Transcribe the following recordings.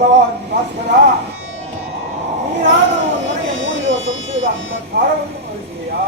ಭಗವಾನ್ ಭಾಸ್ಕರ, ನೀನಾದರೂ ನನಗೆ ಮೂಡಿರುವ ಸಂಶಯದ ಅಂಧಕಾರವನ್ನು ಕಳಿಸಿದೆಯಾ?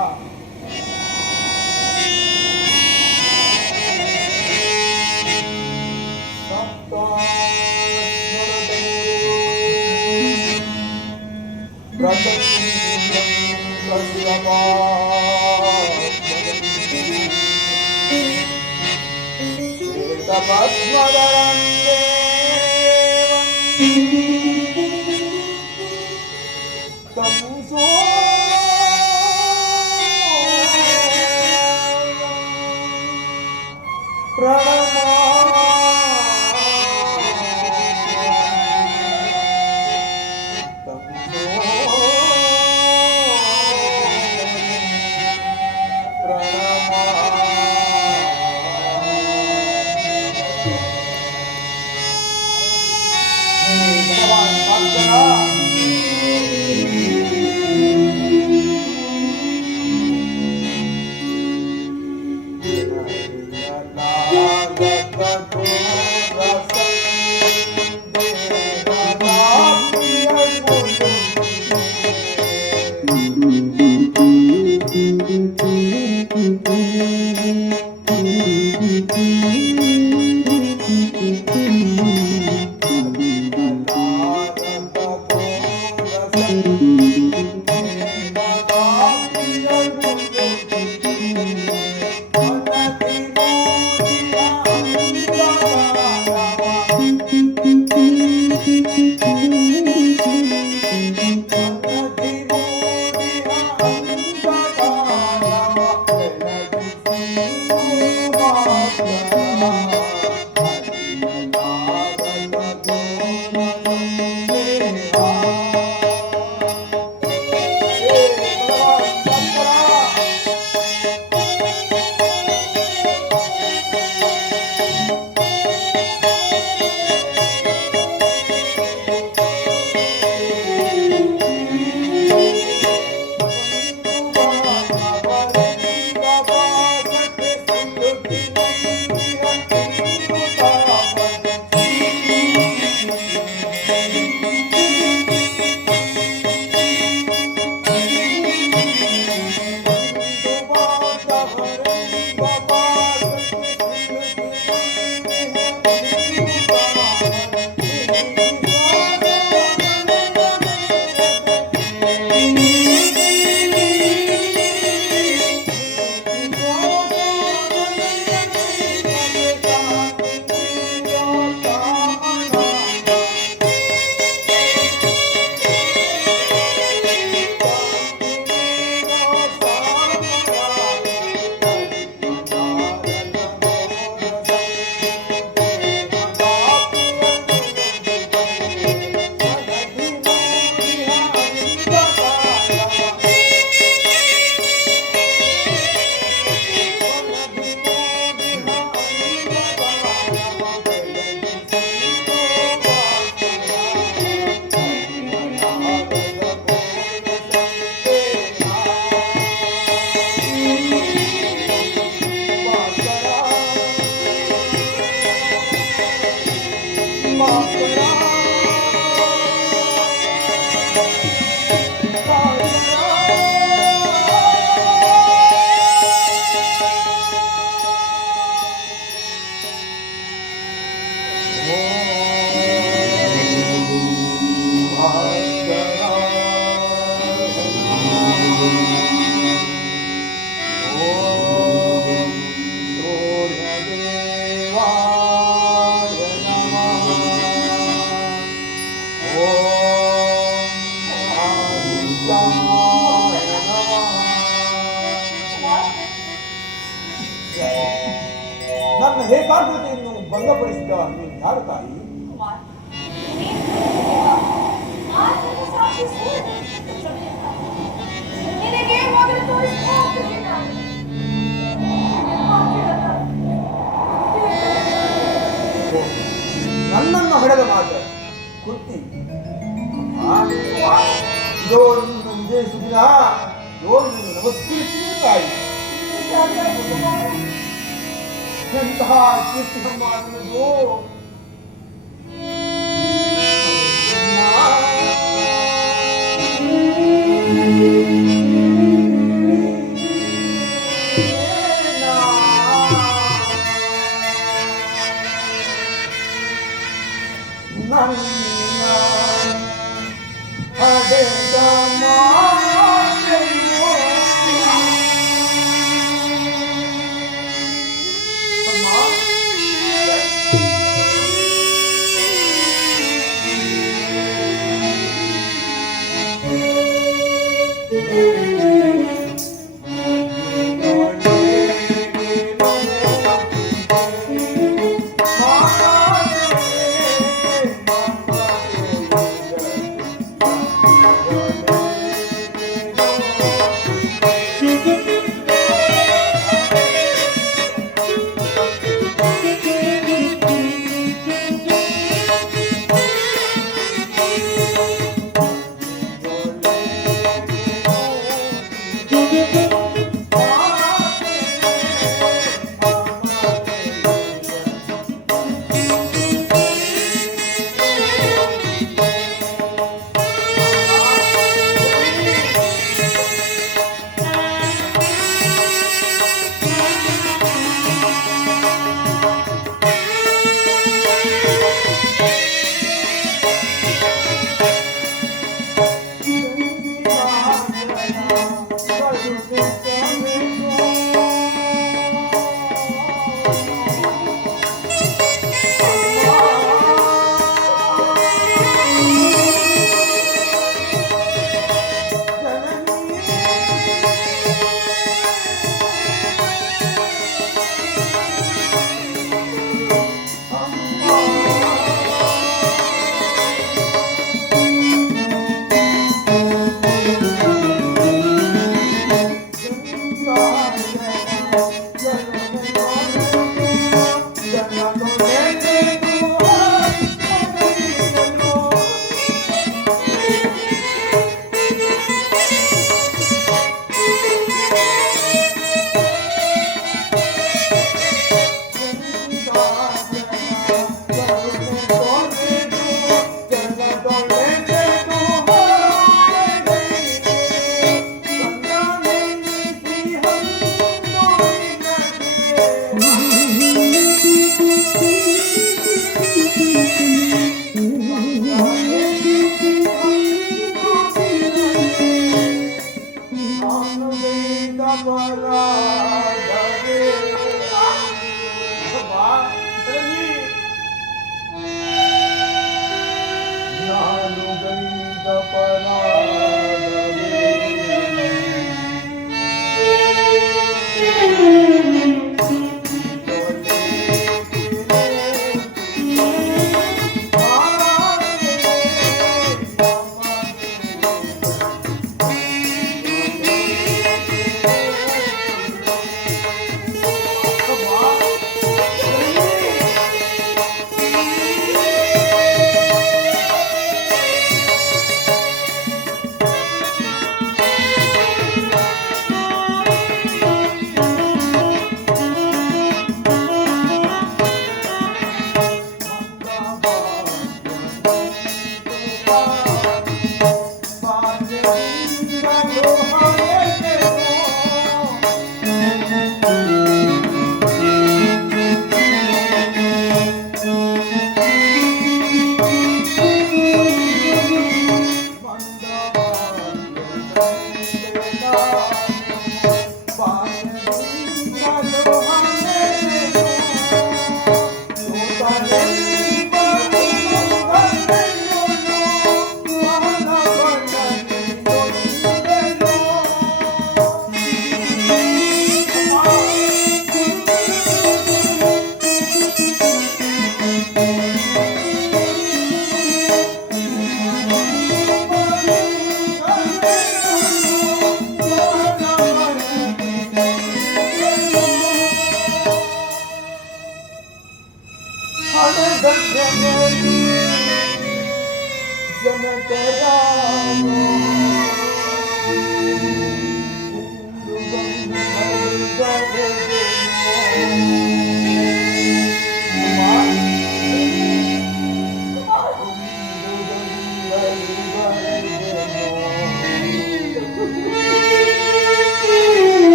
ನನ್ನ ಏಕಾಗ್ರತೆಯನ್ನು ಭಂಗಪಡಿಸಿದ ನೀನು ಯಾರು ತಾಯಿ? ನನ್ನನ್ನು ಹೊಡೆದ ಮಾತು ಕುರ್ತಿ ಇದೋ ನಿನ್ನ ವಿಜಯ ಸುದಿನ ನೋಡಿ ನೀನು ನಮಸ್ಕರಿಸಿದ ತಾಯಿ. ಎಂತಹ ಕೀರ್ತಿ ಸಂಪಾದನೆಯದು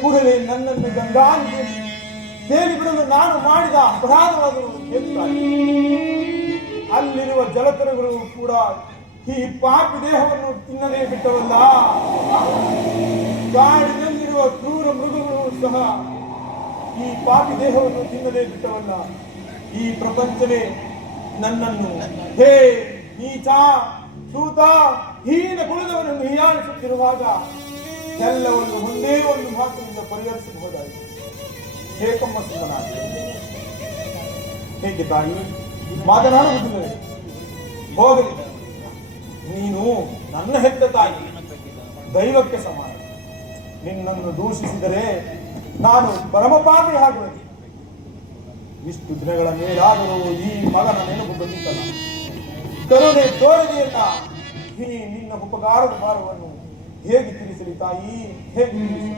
ಕೂಡಲೇ ನನ್ನನ್ನು ಗಂಗಾ ತೇಲಿ ಬಿಡಲು ನಾನು ಮಾಡಿದ ಅಪರಾಧವಾದರೂ ಹೇಳುತ್ತಾರೆ. ಅಲ್ಲಿರುವ ಜಲಚರಗಳು ಕೂಡ ಈ ಪಾಪಿ ದೇಹವನ್ನು ತಿನ್ನದೇ ಬಿಟ್ಟವಲ್ಲ. ಕಾಡಿನಲ್ಲಿರುವ ಕ್ರೂರ ಮೃಗಗಳು ಸಹ ಈ ಪಾಪಿ ದೇಹವನ್ನು ತಿನ್ನದೇ ಬಿಟ್ಟವಲ್ಲ. ಈ ಪ್ರಪಂಚವೇ ನನ್ನನ್ನು ಹೇ ನೀಚ ಸೂತ ಹೀನ ಕುಲದವರನ್ನು ಹೀಯಾಳಿಸುತ್ತಿರುವಾಗ ಎಲ್ಲವನ್ನು ಒಂದೇ ಒಂದು ಮಾತಿನಿಂದ ಪರಿಹರಿಸಬಹುದಾಗಿದೆ. ಏಕಮ್ಮ ಸುಂದನಾಗಿ ಹೇಗೆ ತಾಯಿ ಮಾತನಾಡುವುದಿಲ್ಲವೇ? ಹೋಗಲಿ, ನೀನು ನನ್ನ ಹೆತ್ತ ತಾಯಿ, ದೈವಕ್ಕೆ ಸಮಾನ. ನಿನ್ನನ್ನು ದೂಷಿಸಿದರೆ ನಾನು ಪರಮಪಾಪಿ ಆಗುವೆ. ಇಷ್ಟು ದಿನಗಳ ಮೇಲಾದರೂ ಈ ಮಗನ ನೆನಪು ಬಂದಿತ್ತಲ್ಲ, ಕರುಣೆ ತೋರದೆಯಲ್ಲ. ಈ ನಿನ್ನ ಉಪಕಾರದ ಭಾರವನ್ನು ಹೇಗೆ ತಿಳಿಸಲಿ ತಾಯಿ, ಹೇಗೆ ತಿಳಿಸಲಿ?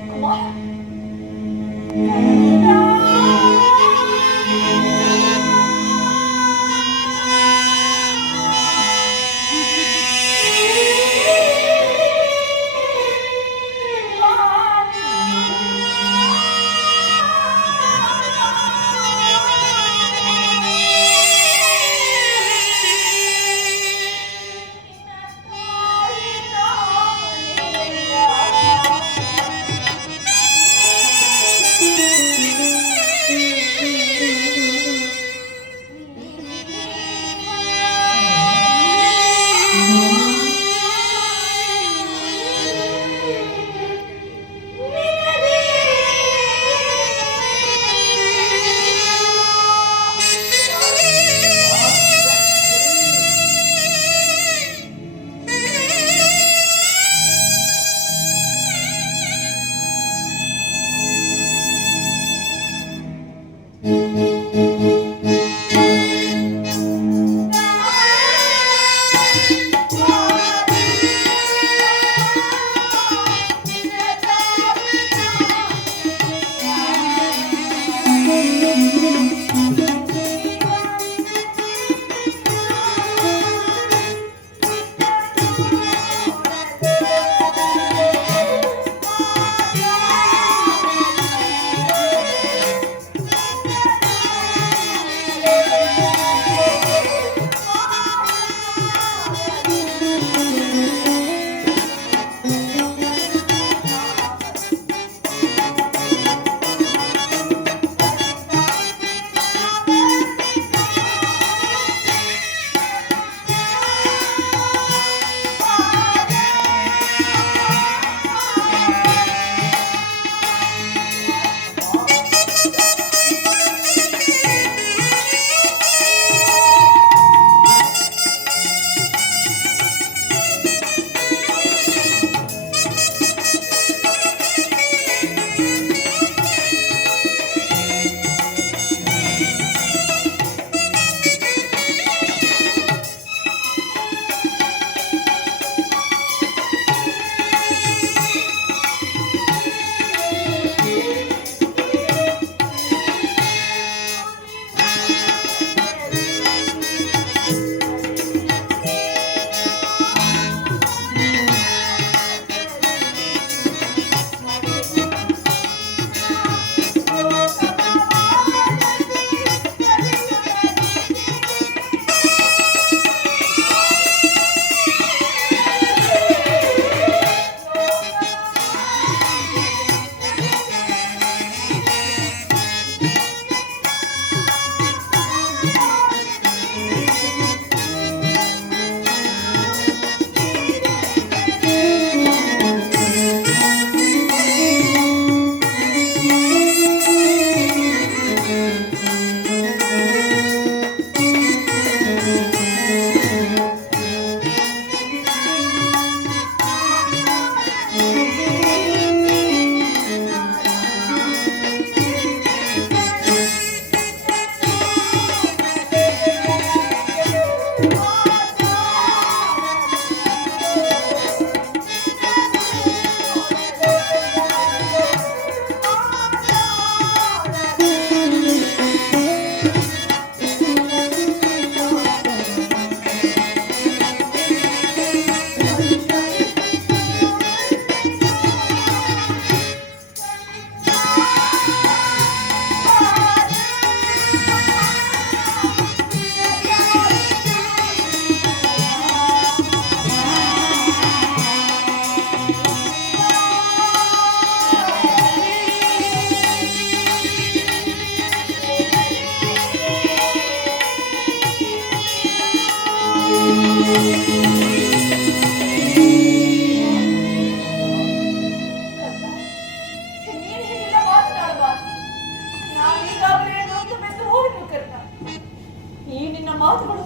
ಮಾತುಗಳು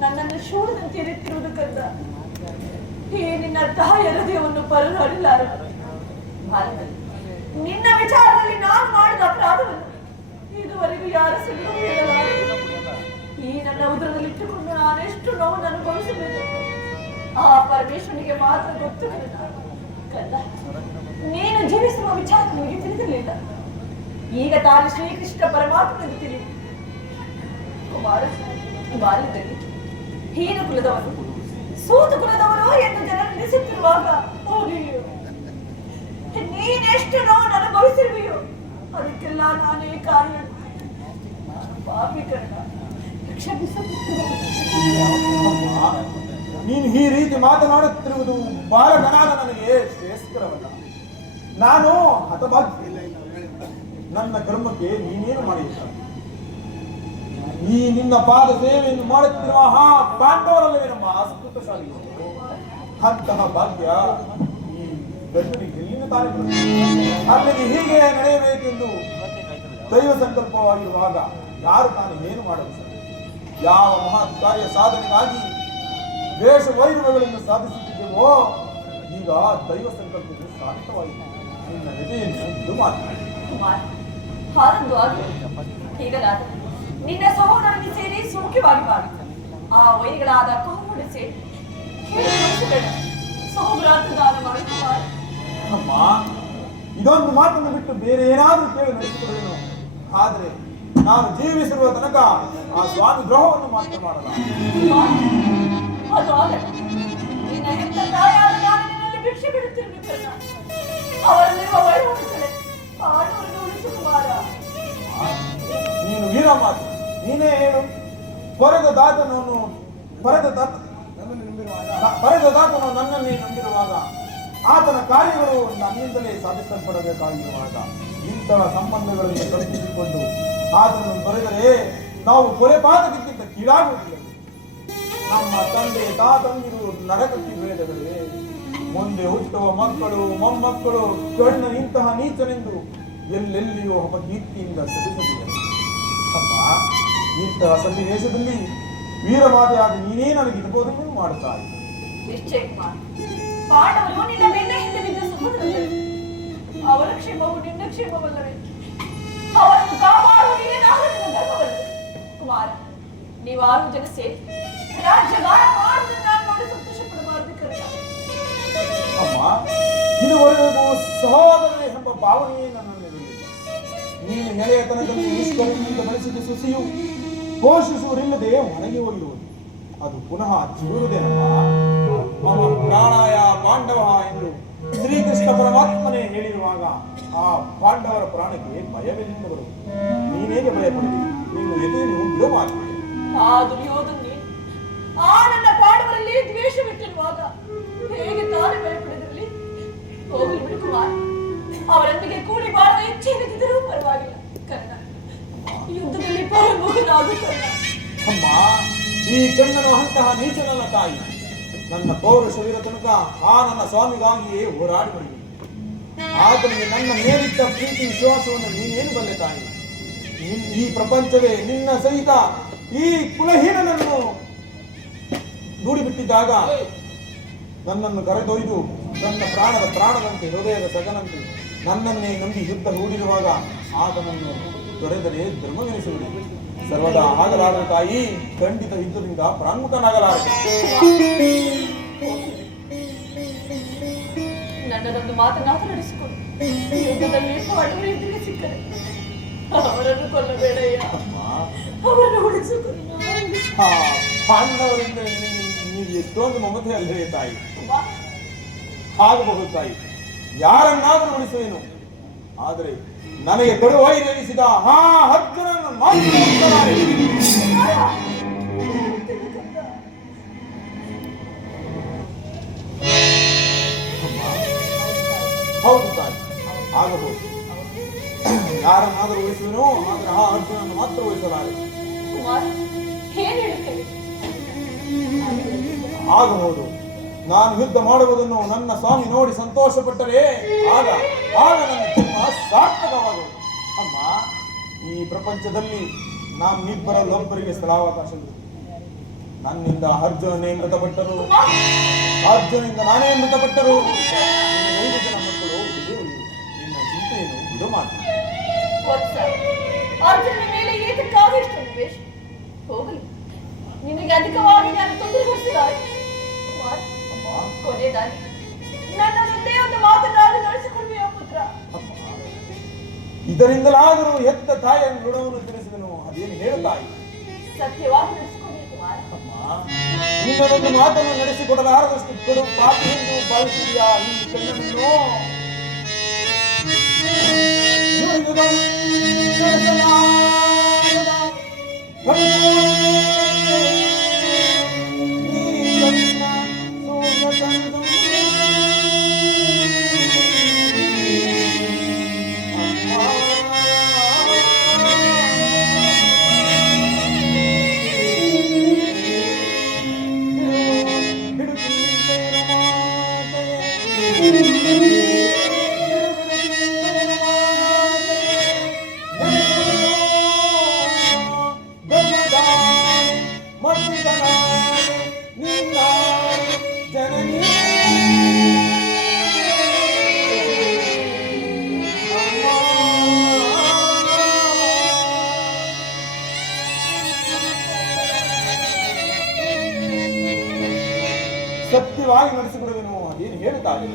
ನನ್ನನ್ನು ಶೂಳದಂತೆ ಎರೆತಿರುವುದು ಕಂದ. ಈ ನಿನ್ನ ತಾಯಿಯ ಹೃದಯವನ್ನು ಪರದಾಡಿಲಾರ. ನಿನ್ನ ವಿಚಾರದಲ್ಲಿ ನಾನು ಮಾಡಿದ ಅಪರಾಧವನ್ನು ಇದುವರೆಗೂ ಯಾರ ಸುಳ್ಳು ಹೇಳಲಾರೆ. ಈ ನನ್ನ ಉದರದಲ್ಲಿಟ್ಟುಕೊಂಡು ನಾನೆಷ್ಟು ನೋವು ಅನುಭವಿಸಬೇಕು ಆ ಪರಮೇಶ್ವರನಿಗೆ ಮಾತ್ರ ಗೊತ್ತು ಕಂದ. ನೀನು ಜೀವಿಸುವ ವಿಚಾರ ನಿಮಗೆ ತಿಳಿದಿರಲಿಲ್ಲ. ಈಗ ತಾನು ಶ್ರೀಕೃಷ್ಣ ಪರಮಾತ್ಮನಿಗೆ ತಿಳಿದು ಬಾಲ್ಯದಲ್ಲಿ ಹೀನ ಕುಲದವರು ಸೂತ ಕುಲದವರು ಎಂದು ಜನರು ನೆನೆಸುತ್ತಿರುವಾಗ ನೀನೆಷ್ಟು ನೋವನ್ನು ಅನುಭವಿಸಿರುವೆಯೋ ಅದಕ್ಕೆಲ್ಲ ನಾನೇ ಕಾರಣ. ಪಾಪಿಕರಣ ನೀನು ಈ ರೀತಿ ಮಾತನಾಡುತ್ತಿರುವುದು ಬಾಲಕನಾದ ನನಗೆ ಶ್ರೇಷ್ಠರವಲ್ಲ. ನಾನು ಹತಭಾಗ್ಯ. ನನ್ನ ಕರ್ಮಕ್ಕೆ ನೀನೇನು ಮಾಡಿಲ್ಲ. ಈ ನಿನ್ನ ಪಾದ ಸೇವೆಯನ್ನು ಮಾಡುತ್ತಿರುವ ಪಾಂಡವರಲ್ಲವೇ ನಮ್ಮ ಅಸ್ಕೃತಶಾಲಿ. ಅಂತಹ ಭಾಗ್ಯ ಈ ಗಂಡನಿಗೆ ಎಲ್ಲಿಂದ ತಾನೇ ಅಲ್ಲಿಗೆ ಹೀಗೆ ನಡೆಯಬೇಕೆಂದು ದೈವ ಸಂಕಲ್ಪವಾಗಿರುವಾಗ ಯಾರು ತಾನು ಏನು ಮಾಡಲು ಸರ್? ಯಾವ ಮಹತ್ ಕಾರ್ಯ ಸಾಧನೆಗಾಗಿ ದ್ವೇಷ ವೈರಗಳನ್ನು ಸಾಧಿಸುತ್ತಿದ್ದೇವೋ ಈಗ ದೈವ ಸಂಕಲ್ಪವು ಸಾಧಿತವಾಗಿದೆ. ನಿನ್ನ ಎದೆಯನ್ನು ಇದು ಮಾತನಾಡಿ ನಿನ್ನ ಸಹೋದರನಿಗೆ ಸೇರಿ ಸೂಕ್ಷ್ಮವಾಗಿ ಮಾಡಿ ಆ ವೈರಿಗಳಾದ ಕೌಮುಡಿ ಸೇರಿ ಸಹೋದರಾರ್ಥದಾನ ಮಾಡುತ್ತಾರೆ. ಅಮ್ಮ, ಇದೊಂದು ಮಾತನ್ನು ಬಿಟ್ಟು ಬೇರೆ ಏನಾದರೂ ಕೇಳಿ ನಡೆಸಿಕೊಳ್ಳೇನು. ಆದರೆ ನಾನು ಜೀವಿಸಿರುವ ತನಕ ಆ ಸ್ವಾಮಿ ದ್ರೋಹವನ್ನು ಮಾತ್ರ ಮಾಡಲ್ಲ. ಅದು ಆಗಲ್ಲ. ನಿನ್ನ ಹೆತ್ತ ತಾಯಾದ ನಾನು ನಿನ್ನಲ್ಲಿ ಭಿಕ್ಷೆ ಬಿಡುತ್ತಿರಬೇಕಲ್ಲ. ಅವರಲ್ಲಿರುವ ವೈರಗಳೇ ಪಾಂಡವರನ್ನು ಉಳಿಸುಮಾರ. ನೀನು ವೀರ ಮಾತು ನೀನೇ ಹೇಳು. ಪೊರೆದ ದಾತನನ್ನು ನನ್ನನ್ನೇ ನಂಬಿರುವಾಗ ಆತನ ಕಾರ್ಯಗಳು ನನ್ನಿಂದಲೇ ಸಾಧಿಸಲ್ಪಡಬೇಕಾಗಿರುವಾಗ ಇಂತಹ ಸಂಬಂಧಗಳನ್ನು ಕಲ್ಪಿಸಿಕೊಂಡು ಆತನನ್ನು ತೊರೆದರೆ ನಾವು ಕೊಲೆಪಾತಕ್ಕಿಂತ ಕೀಳಾಗುವುದಿಲ್ಲ. ನಮ್ಮ ತಂದೆ ತಾತಂದಿರು ನರಕಕ್ಕೆ ಬೇಡಗಳೇ. ಮುಂದೆ ಹುಟ್ಟುವ ಮಕ್ಕಳು ಮೊಮ್ಮಕ್ಕಳು ಕಣ್ಣ ಇಂತಹ ನೀಚನೆಂದು ಎಲ್ಲೆಲ್ಲಿಯೂ ಅಪಕೀರ್ತಿಯಿಂದ ಸಲ್ಲಿಸಲಿದ್ದಾರೆ. ಅಮ್ಮ, ಇಂತಹ ಸನ್ನಿವೇಶದಲ್ಲಿ ವೀರವಾದಿಯಾದ ನೀನೇ ನನಗೆ ಇರಬಹುದನ್ನು ಮಾಡುತ್ತಾರೆ. ನಿಶ್ಚಯ ಪಾಂಡವರು ನಿನ್ನ ಬೆನ್ನ ಹಿಂದೆ ಬಿದ್ದ ಸಮುದ್ರದಲ್ಲಿ ಅವರ ಕ್ಷೇಮವು ನಿನ್ನ ಕ್ಷೇಮವಲ್ಲವೇ? ಅವರನ್ನು ಕಾಪಾಡುವುದು ಏನಾದರೂ ನಿನ್ನ ಧರ್ಮವಲ್ಲವೇ? ಕುಮಾರ, ನೀವು 6 ಜನ ಸೇರಿ ರಾಜ್ಯಭಾರ ಮಾಡುವುದನ್ನು ನಾನು ನೋಡಿ ಸಂತೋಷ ಪಡಬಾರದು ಕರೆಯ. ಅಮ್ಮ, ಇದುವರೆಗೂ ಸಹೋದರನೇ ಎಂಬ ಭಾವನೆಯೇ ನನ್ನಲ್ಲಿ. ನೀನು ಗೆಳೆಯತನದಲ್ಲಿ ಈಶ್ವರನಿಂದ ಬಳಸಿದ ಸುಸಿಯು ಪೋಷಿಸುವರಿಲ್ಲದೆ ಒಣಗಿ ಹೋಗಿರುವುದು ಅದು ಪುನಃ ಚಿಗುರುವುದೇನಮ್ಮ. ಮಮ ಪ್ರಾಣಾಯ ಪಾಂಡವ ಎಂದು ಶ್ರೀಕೃಷ್ಣ ಪರಮಾತ್ಮನೇ ಹೇಳಿರುವಾಗ ಆ ಪಾಂಡವರ ಪ್ರಾಣಕ್ಕೆ ಭಯವೆಲ್ಲಿಂದ ಬರುವುದು? ನೀನೇಗೆ ಭಯಪಡಲಿ? ನೀನು ಎದೆಯನ್ನು ಬಿಡು ಮಾತು. ಆ ದುರ್ಯೋಧನೆ ಆ ನನ್ನ ಪಾಂಡವರಲ್ಲಿ ದ್ವೇಷವಿಟ್ಟಿರುವಾಗ ಹೇಗೆ ತಾನೇ ಭಯಪಡಿದಿರಲಿ? ಹೋಗಲಿ ಬಿಡು ಕುಮಾರ್. ಅವರೊಂದಿಗೆ ಕೂಡಿ ಬಾಳುವ ಇಚ್ಛೆ ಇಲ್ಲದಿದ್ದರೂ ಪರವಾಗಿಲ್ಲ ಕರ್ಣ. ಯುದ್ಧದಲ್ಲಿ ಪರಮುಖನಾಗುತ್ತಲ್ಲ. ಅಮ್ಮ, ಈ ಕಣ್ಣನು ಅಂತಹ ನೀಚನಲ್ಲ ತಾಯಿ. ನನ್ನ ಪೌರುಷವಿರ ತನಕ ಆ ನನ್ನ ಸ್ವಾಮಿಗಾಗಿಯೇ ಹೋರಾಡಿ ಬಂದಿದೆ. ಆತನಿಗೆ ನನ್ನ ಮೇಲಿದ್ದ ಪ್ರೀತಿ ವಿಶ್ವಾಸವನ್ನು ನೀನೇನು ಬಲ್ಲೆ ತಾಯಿ? ಈ ಪ್ರಪಂಚವೇ ನಿನ್ನ ಸಹಿತ ಈ ಕುಲಹೀನನನ್ನು ದೂಡಿಬಿಟ್ಟಿದ್ದಾಗ ನನ್ನನ್ನು ಕರೆದೊಯ್ದು ನನ್ನ ಪ್ರಾಣದಂತೆ ಹೃದಯದ ಸಗನಂತೆ ನನ್ನನ್ನೇ ನಂಬಿ ಯುದ್ಧ ಹೂಡಿರುವಾಗ ಆತನನ್ನು ತೊರೆದರೆ ಧರ್ಮವೆನಿಸುವುದು. ಸರ್ವದಾ ಆಗಲಾರದ ತಾಯಿ, ಖಂಡಿತ ಯುದ್ಧದಿಂದ ಪ್ರಾಂಗುಖನಾಗಲಾರ. ನನ್ನದೊಂದು ಮಾತನಾಡಿ ನಡೆಸಿಕೊಂಡು ಯುದ್ಧದಲ್ಲಿ ಪಾಂಡವರು ಎದುರಿಗೆ ಸಿಕ್ಕರೆ ಅವರನ್ನು ಕೊಲ್ಲಬೇಡಯ್ಯ, ಅವರನ್ನು ಉಳಿಸಿಕೊಂಡು ಪಾಂಡವರಿಂದ ನೀವು ಎಷ್ಟೊಂದು ಮಮತೆ ಅಲ್ಲವೇ ತಾಯಿ? ಆಗಬಹುದು ತಾಯಿ, ಯಾರನ್ನಾದರೂ ಉಳಿಸುವೇನು. ಆದರೆ ನನಗೆ ಕೊಡುವೈ ನೆನೆಸಿದ ಆ ಅರ್ಜುನನ್ನು ಮಾತ್ರ. ಹೌದು ತಾಯಿ, ಆಗಬಹುದು. ಯಾರನ್ನಾದರೂ ಉಳಿಸುವೆನೋ, ಆದರೆ ಆ ಅರ್ಜುನನ್ನು ಮಾತ್ರ ಉಳಿಸಲಾರೆ. ಕುಮಾರ್, ಏನ್ ಹೇಳುತ್ತೇವೆ? ಆಗಬಹುದು. ನಾನು ಯುದ್ಧ ಮಾಡುವುದನ್ನು ನನ್ನ ಸ್ವಾಮಿ ನೋಡಿ ಸಂತೋಷ ಪಟ್ಟರೆ ಆಗ ಆಗ ನನ್ನ ಜನ್ಮ ಸಾರ್ಥಕವಾಗುವುದು. ಅಮ್ಮ, ಈ ಪ್ರಪಂಚದಲ್ಲಿ ನಮ್ಮಿಬ್ಬರಲ್ಲೊಬ್ಬರಿಗೆ ಸ್ಥಳಾವಕಾಶವಿದೆ. ನನ್ನಿಂದ ಅರ್ಜುನನೇ ಮೃತಪಟ್ಟರು, ಅರ್ಜುನಿಂದ ನಾನೇ ಮೃತಪಟ್ಟರು. 5 ಜನ ಮಕ್ಕಳು ಇದೇ ಉಳಿಯುವುದು. ನಿನ್ನ ಚಿಂತೆಯನ್ನು ಬಿಡು ಮಾತು. ಅರ್ಜುನ ಮೇಲೆ ಏತಕ್ಕಾಗಿ ಇಷ್ಟು ದ್ವೇಷ? ಹೋಗಲಿ, ನಿನಗೆ ಅಧಿಕವಾಗಿ ನಾನು ತೊಂದರೆಗೊಳಿಸಿದ್ದಾರೆ. ಕೊನೆಯದಾಗಿ ನನ್ನ ಮುಂದೆ ಒಂದು ಮಾತನಾಡಿ ನಡೆಸಿಕೊಳ್ಳುವ ಪುತ್ರ. ಇದರಿಂದಲಾದರೂ ಹೆತ್ತ ತಾಯಿಯನ್ನು ಋಣವನ್ನು ತಿಳಿಸಿದನು. ಅದೇನು ಹೇಳುತ್ತಾಯಿ? ಸತ್ಯವಾಗಿ ನಡೆಸಿಕೊಳ್ಳಬೇಕು. ನಿನ್ನದೊಂದು ಮಾತನ್ನು ನಡೆಸಿಕೊಡಲಾರದಷ್ಟು ಕಡು ಪಾಪಿ ಎಂದು ಭಾವಿಸಿದೆಯಾ ಈ ಕಣ್ಣನ್ನು? ಸತ್ಯವಾಗಿ ನಡೆಸಿಕೊಡುವೆನು. ಅದೇನು ಹೇಳುತ್ತಾರೆ?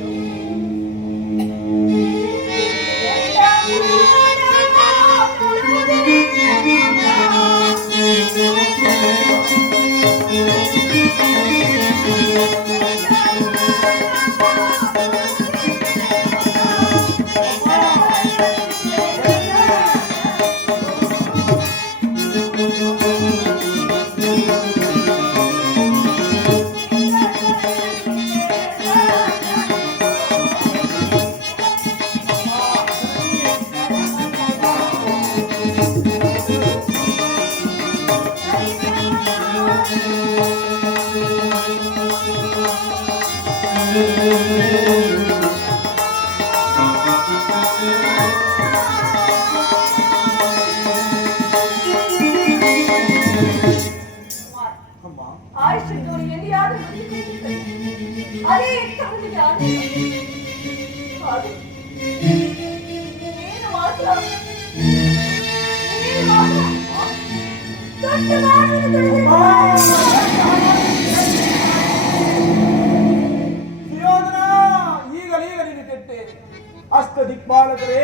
ಅಷ್ಟ ದಿಕ್ಪಾಲಕರೇ,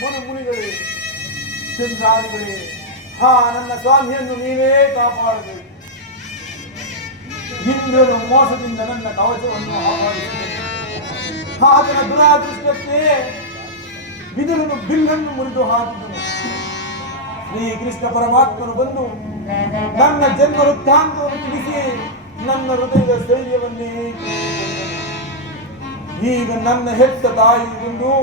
ಮುನಿಗಳೇ, ಚಂದ್ರಾದಿಗಳೇ, ನನ್ನ ಸ್ವಾಮಿಯನ್ನು ನೀವೇ ಕಾಪಾಡಬೇಕು. ಇಂದ್ರನು ಮೋಸದಿಂದ ನನ್ನ ಕವಚವನ್ನು ಆಪಾದಿಸಿದನು. ಆತನ ದುರಾದೃಷ್ಟಕ್ಕೆ ವಿದುರನು ಬಿಲ್ಲನ್ನು ಮುರಿದು ಹಾಕಿದನು. ಶ್ರೀಕೃಷ್ಣ ಪರಮಾತ್ಮನು ಬಂದು ನನ್ನ ಜನ್ಮ ವೃತ್ತಾಂತವನ್ನು ತಿಳಿಸಿ ನನ್ನ ಹೃದಯದ ಸ್ಥೈರ್ಯವನ್ನೇ ಈಗ ನನ್ನ ಹೆತ್ತ ತಾಯಿ ಬಂದು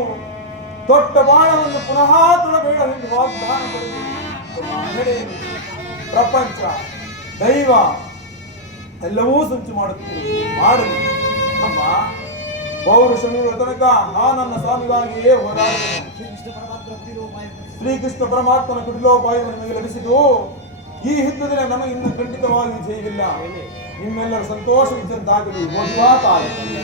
ತೊಟ್ಟ ಬಾಣವನ್ನು ಪುನಃ ತೊಡಬೇಡ ಎಂದು ವಾಗ್ದಾನ ಪಡೆದು ಪ್ರಪಂಚ ದೈವ ಎಲ್ಲವೂ ಸಂಚು ಮಾಡಲು ಅಮ್ಮ ಪೌರುಷವಿರುವ ತನಕ ನನ್ನ ಸ್ವಾಮಿಗಾಗಿಯೇ ಹೋರಾಡುತ್ತೇನೆ. ಶ್ರೀಕೃಷ್ಣ ಪರಮಾತ್ಮನ ಕುಟಿಲೋಪಾಯವನ್ನು ನಮಗೆ ಲಭಿಸಿತು. ಈ ಯುದ್ಧದಲ್ಲಿ ನಮಗೆ ಇನ್ನು ಖಂಡಿತವಾಗಿ ವಿಜಯವಿಲ್ಲ. ನಿಮ್ಮೆಲ್ಲರ ಸಂತೋಷವಿದ್ದಂತಾಗಲಿ. ಓದುವ ತಾಯಿ ಸಂಶಯ